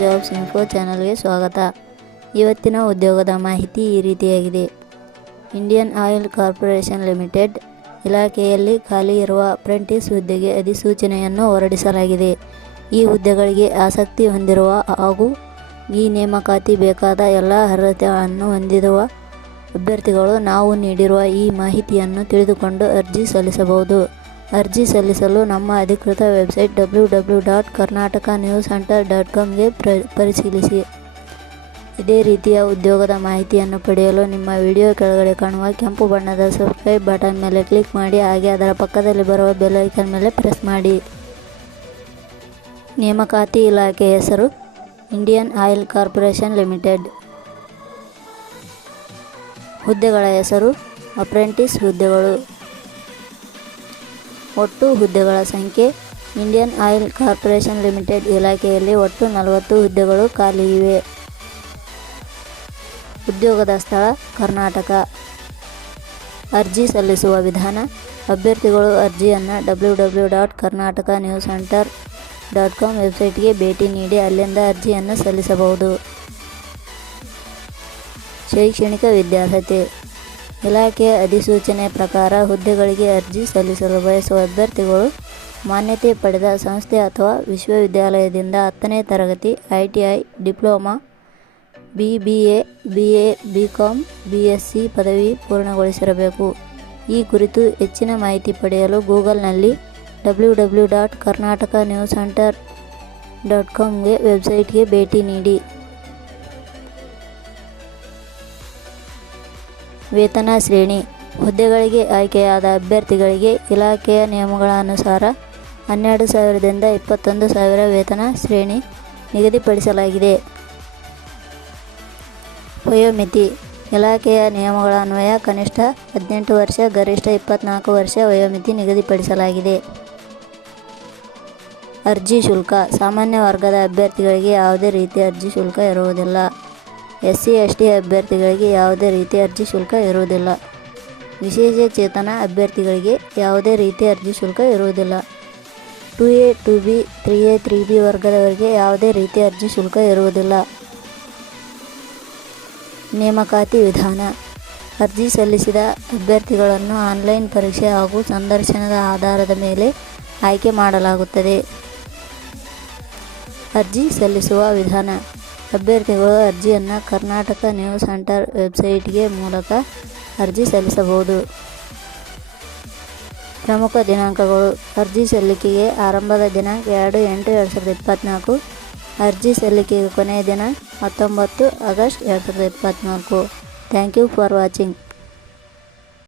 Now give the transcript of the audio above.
Jobs info ಚಾನಲ್ಗೆ ಸ್ವಾಗತ. ಇವತ್ತಿನ ಉದ್ಯೋಗದ ಮಾಹಿತಿ ಈ ರೀತಿಯಾಗಿದೆ. ಇಂಡಿಯನ್ ಆಯಿಲ್ ಕಾರ್ಪೊರೇಷನ್ ಲಿಮಿಟೆಡ್ ಇಲಾಖೆಯಲ್ಲಿ ಖಾಲಿ ಇರುವ ಅಪ್ರೆಂಟಿಸ್ ಹುದ್ದೆಗೆ ಅಧಿಸೂಚನೆಯನ್ನು ಹೊರಡಿಸಲಾಗಿದೆ. ಈ ಹುದ್ದೆಗಳಿಗೆ ಆಸಕ್ತಿ ಹೊಂದಿರುವ ಹಾಗೂ ಈ ನೇಮಕಾತಿ ಬೇಕಾದ ಎಲ್ಲ ಅರ್ಹತೆಗಳನ್ನು ಹೊಂದಿರುವ ಅಭ್ಯರ್ಥಿಗಳು ನಾವು ನೀಡಿರುವ ಈ ಮಾಹಿತಿಯನ್ನು ತಿಳಿದುಕೊಂಡು ಅರ್ಜಿ ಸಲ್ಲಿಸಬಹುದು. ಅರ್ಜಿ ಸಲ್ಲಿಸಲು ನಮ್ಮ ಅಧಿಕೃತ ವೆಬ್ಸೈಟ್ www.karnatakaNewsHunter.comಗೆ ಪರಿಶೀಲಿಸಿ. ಇದೇ ರೀತಿಯ ಉದ್ಯೋಗದ ಮಾಹಿತಿಯನ್ನು ಪಡೆಯಲು ನಿಮ್ಮ ವಿಡಿಯೋ ಕೆಳಗಡೆ ಕಾಣುವ ಕೆಂಪು ಬಣ್ಣದ ಸಬ್ಸ್ಕ್ರೈಬ್ ಬಟನ್ ಮೇಲೆ ಕ್ಲಿಕ್ ಮಾಡಿ, ಹಾಗೆ ಅದರ ಪಕ್ಕದಲ್ಲಿ ಬರುವ ಬೆಲ್ ಐಕಾನ್ ಮೇಲೆ ಪ್ರೆಸ್ ಮಾಡಿ. ನೇಮಕಾತಿ ಇಲಾಖೆ ಹೆಸರು ಇಂಡಿಯನ್ ಆಯಿಲ್ ಕಾರ್ಪೊರೇಷನ್ ಲಿಮಿಟೆಡ್. ಹುದ್ದೆಗಳ ಹೆಸರು ಅಪ್ರೆಂಟಿಸ್ ಹುದ್ದೆಗಳು. ಒಟ್ಟು ಹುದ್ದೆಗಳ ಸಂಖ್ಯೆ ಇಂಡಿಯನ್ ಆಯಿಲ್ ಕಾರ್ಪೊರೇಷನ್ ಲಿಮಿಟೆಡ್ ಇಲಾಖೆಯಲ್ಲಿ ಒಟ್ಟು 40 ಹುದ್ದೆಗಳು ಖಾಲಿ ಇವೆ. ಉದ್ಯೋಗದ ಸ್ಥಳ ಕರ್ನಾಟಕ. ಅರ್ಜಿ ಸಲ್ಲಿಸುವ ವಿಧಾನ: ಅಭ್ಯರ್ಥಿಗಳು ಅರ್ಜಿಯನ್ನು www.karnatakaNewsHunter.com ವೆಬ್ಸೈಟ್ಗೆ ಭೇಟಿ ನೀಡಿ ಅಲ್ಲಿಂದ ಅರ್ಜಿಯನ್ನು ಸಲ್ಲಿಸಬಹುದು. ಶೈಕ್ಷಣಿಕ ವಿದ್ಯಾರ್ಹತೆ: ಇಲಾಖೆಯ ಅಧಿಸೂಚನೆ ಪ್ರಕಾರ ಹುದ್ದೆಗಳಿಗೆ ಅರ್ಜಿ ಸಲ್ಲಿಸಲು ಬಯಸುವ ಅಭ್ಯರ್ಥಿಗಳು ಮಾನ್ಯತೆ ಪಡೆದ ಸಂಸ್ಥೆ ಅಥವಾ ವಿಶ್ವವಿದ್ಯಾಲಯದಿಂದ 10ನೇ ತರಗತಿ, ITI, diploma, BBA, BA, BCom, BSc ಪದವಿ ಪೂರ್ಣಗೊಳಿಸಿರಬೇಕು. ಈ ಕುರಿತು ಹೆಚ್ಚಿನ ಮಾಹಿತಿ ಪಡೆಯಲು ಗೂಗಲ್ನಲ್ಲಿ www.karnatakaNewsHunter.com ವೆಬ್ಸೈಟ್ಗೆ ಭೇಟಿ ನೀಡಿ. ವೇತನ ಶ್ರೇಣಿ: ಹುದ್ದೆಗಳಿಗೆ ಆಯ್ಕೆಯಾದ ಅಭ್ಯರ್ಥಿಗಳಿಗೆ ಇಲಾಖೆಯ ನಿಯಮಗಳ ಅನುಸಾರ 12,000ದಿಂದ 21,000 ವೇತನ ಶ್ರೇಣಿ ನಿಗದಿಪಡಿಸಲಾಗಿದೆ. ವಯೋಮಿತಿ: ಇಲಾಖೆಯ ನಿಯಮಗಳ ಅನ್ವಯ ಕನಿಷ್ಠ 18 ವರ್ಷ, ಗರಿಷ್ಠ 24 ವರ್ಷ ವಯೋಮಿತಿ ನಿಗದಿಪಡಿಸಲಾಗಿದೆ. ಅರ್ಜಿ ಶುಲ್ಕ: ಸಾಮಾನ್ಯ ವರ್ಗದ ಅಭ್ಯರ್ಥಿಗಳಿಗೆ ಯಾವುದೇ ರೀತಿಯ ಅರ್ಜಿ ಶುಲ್ಕ ಇರುವುದಿಲ್ಲ. SC/ST ಅಭ್ಯರ್ಥಿಗಳಿಗೆ ಯಾವುದೇ ರೀತಿಯ ಅರ್ಜಿ ಶುಲ್ಕ ಇರುವುದಿಲ್ಲ. ವಿಶೇಷಚೇತನ ಅಭ್ಯರ್ಥಿಗಳಿಗೆ ಯಾವುದೇ ರೀತಿಯ ಅರ್ಜಿ ಶುಲ್ಕ ಇರುವುದಿಲ್ಲ. 2A, 2B, 3A, 3B ವರ್ಗದವರಿಗೆ ಯಾವುದೇ ರೀತಿಯ ಅರ್ಜಿ ಶುಲ್ಕ ಇರುವುದಿಲ್ಲ. ನೇಮಕಾತಿ ವಿಧಾನ: ಅರ್ಜಿ ಸಲ್ಲಿಸಿದ ಅಭ್ಯರ್ಥಿಗಳನ್ನು ಆನ್ಲೈನ್ ಪರೀಕ್ಷೆ ಹಾಗೂ ಸಂದರ್ಶನದ ಆಧಾರದ ಮೇಲೆ ಆಯ್ಕೆ ಮಾಡಲಾಗುತ್ತದೆ. ಅರ್ಜಿ ಸಲ್ಲಿಸುವ ವಿಧಾನ: ಅಭ್ಯರ್ಥಿಗಳು ಅರ್ಜಿಯನ್ನು ಕರ್ನಾಟಕ ನ್ಯೂಸ್ ಹಂಟರ್ ವೆಬ್ಸೈಟ್ಗೆ ಮೂಲಕ ಅರ್ಜಿ ಸಲ್ಲಿಸಬಹುದು. ಪ್ರಮುಖ ದಿನಾಂಕಗಳು: ಅರ್ಜಿ ಸಲ್ಲಿಕೆಗೆ ಆರಂಭದ ದಿನಾಂಕ 2/8/2024. ಅರ್ಜಿ ಸಲ್ಲಿಕೆಗೆ ಕೊನೆಯ ದಿನ 19 August 2024. Thank you for watching.